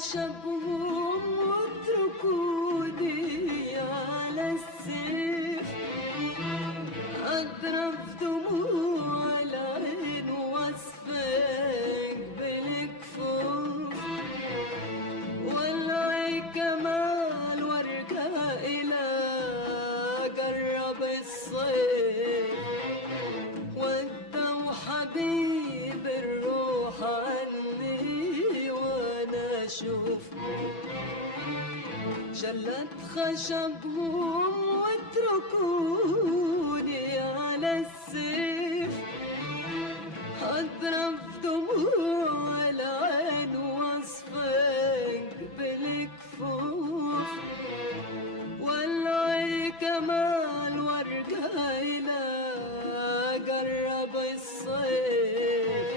خشبهم واتركوني على السيف، أضرب دموع العين وأسفك بالكفوف، والعي كمال وارجع إلى جرب الصيف، ودوا حبيب الروح عني وانا اشوف. جلت خشبهم واتركوني على السيف، اضرب دموع العين واصفق بالكفوف، والعي كمال وارجع الى جرب الصيف،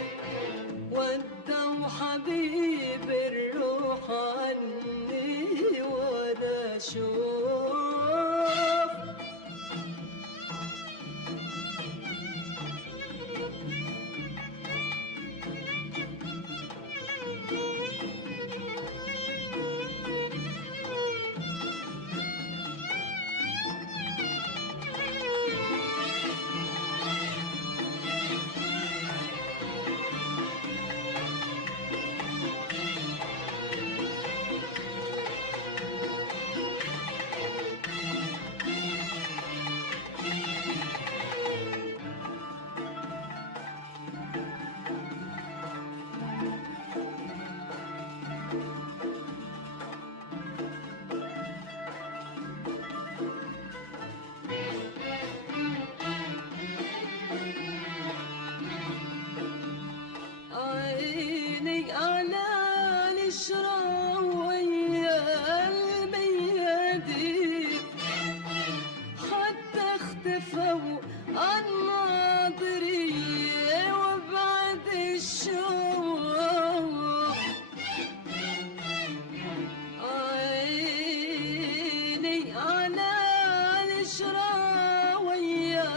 ودوا حبيب الروح عني وانا اشوف. عيني على الشرا ويا الميادين، حتى اختفوا عن ناظري وبعد الشوق. عيني على الشرا ويا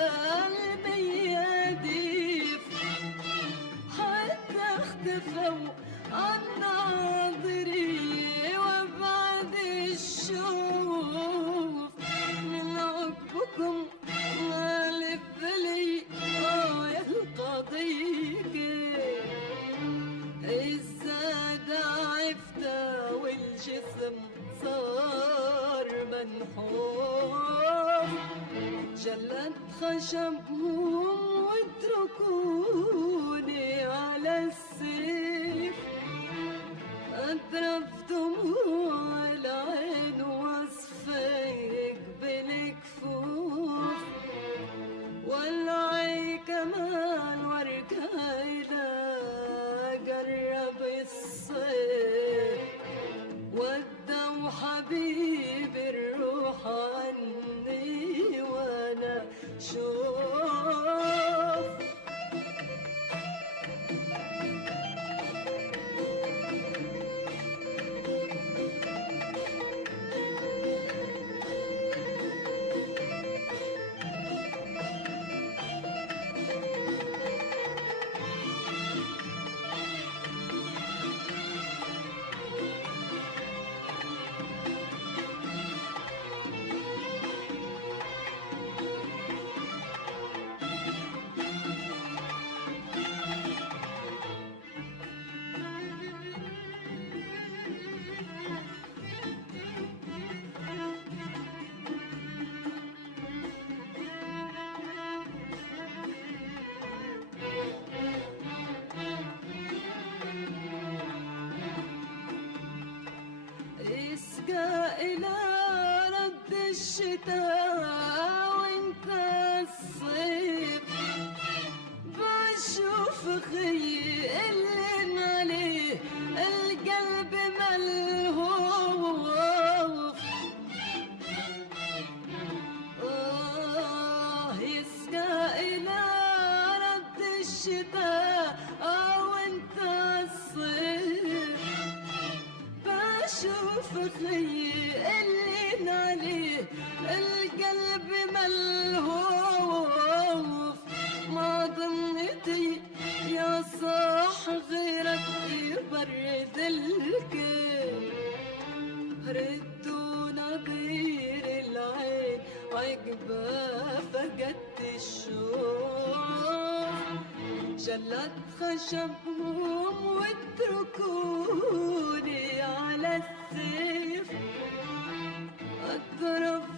الميادين، حتى اختفوا عن ناظري وبعد الشوف. من عقبكم ما للذلي يا القضية، الزاد عفتا والجسم صار منحوف. جلت خشبهم واتركوني على السيف، أضرب دموع العين وأصفق بالكفوف، والعي كمان وارجع إلى جرب الصيف، ودوا حبيب الروح عني وانا شوف. اسقى إلى رد الشتاء وانت الصيف، بشوف خي اللي عليه القلب ملهوف. يسقى إلى رد الشتاء وانت الصيف، بشوف خي اللي عليه القلب ملهوف. ما ظنيتي يا صاح غيرك يبرد الكيف، عقبة فقدت الشوف، جلت خشبهم واتركوني على السيف، أضرب